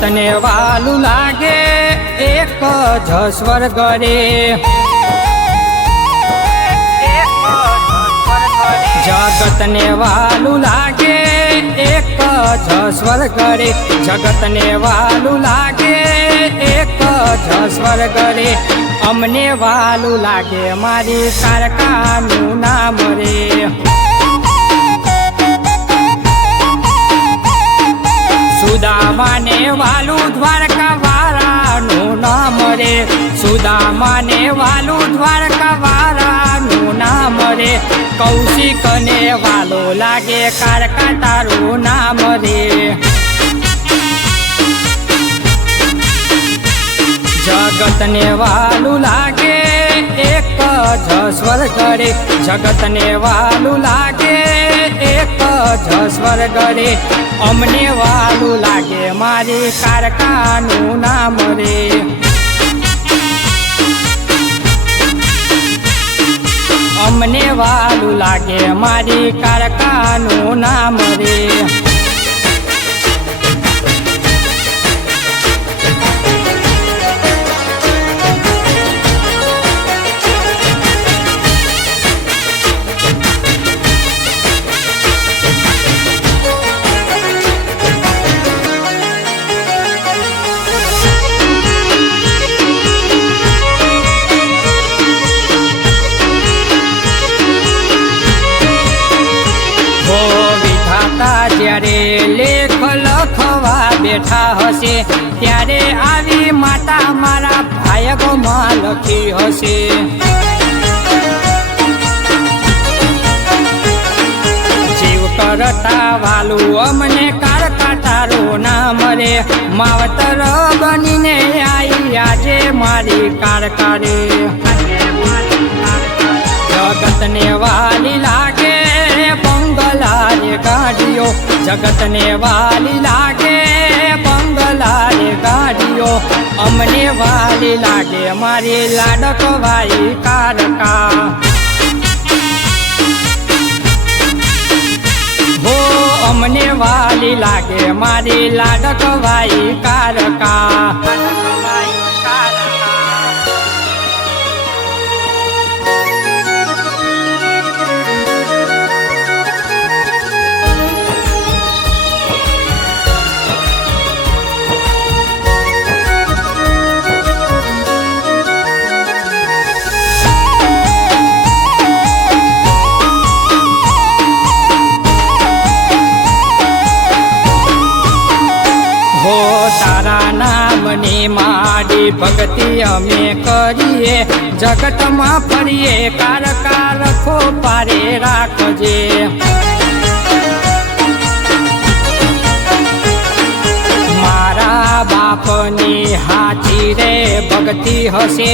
जगत ने वालू लागे एक ज स्वर्ग रे। जगत ने वालू लागे एक ज स्वर्ग रे। जगत ने वालू लागे एक ज स्वर्ग रे। अमने वालू लागे मारी कारकानु नाम रे। सुदामा ने वालू द्वारका वारानु नाम रे। सुदामा ने वालू द्वारका वारानु नाम रे। कौशिक ने वालो लागे कारका तारू नाम रे। जगत ने वालू लागे एक ज स्वर्ग रे। जगत ने वालू लागे एक ज स्वर्ग रे। अमने वालू लागे मारी कारकानु नाम रे। अमने वालू लागे मारी कारकानु नाम रे। त्यारे लेख लखवा बेठा हसे त्यारे आवी माता मारा भायगोमा लखी हसे। जीव करता वालू अमने कारका तारो नाम रे। मावतर बनीने आई आजे मारी कारका रे। जगत ने वाली लागे बंगला रे गाड़ियो। जगत ने वाली लागे बंगला रे गाड़ियो। अमने वाली लागे मारी लाडक भाई कारका। हो अमने वाली लागे मारी लाडक भाई कारका। तारा नाम ने मारी भक्ति अमे करिए। जगत में फरिए कारका रखो पारे राखजे। मारा बापनी हाची रे भक्ति हसे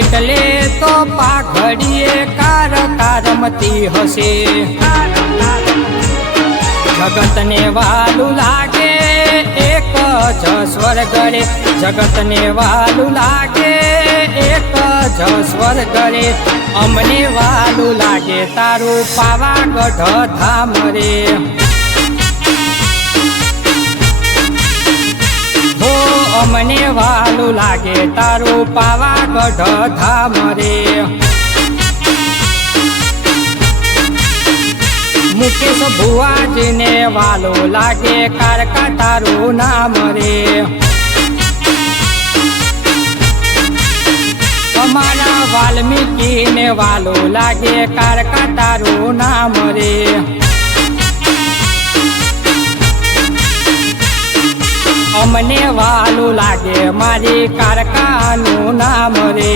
एटले तो पाघड़िए कारका रमती हसे। जगत ने वालू लागे एक ज स्वर्ग रे। जगत ने वालू लागे एक ज स्वर्ग रे। अमने वालू लागे तारू पावागढ़ धाम रे। हो अमने वालू लागे तारू पावागढ़ धाम रे। मुकेश भुआजी ने वालो लागे कारका तारू नाम रे। हमारा वाल्मीकि ने वालो लागे कारका तारू नाम रे। अमने वालो लागे मारी कारकानु नाम रे।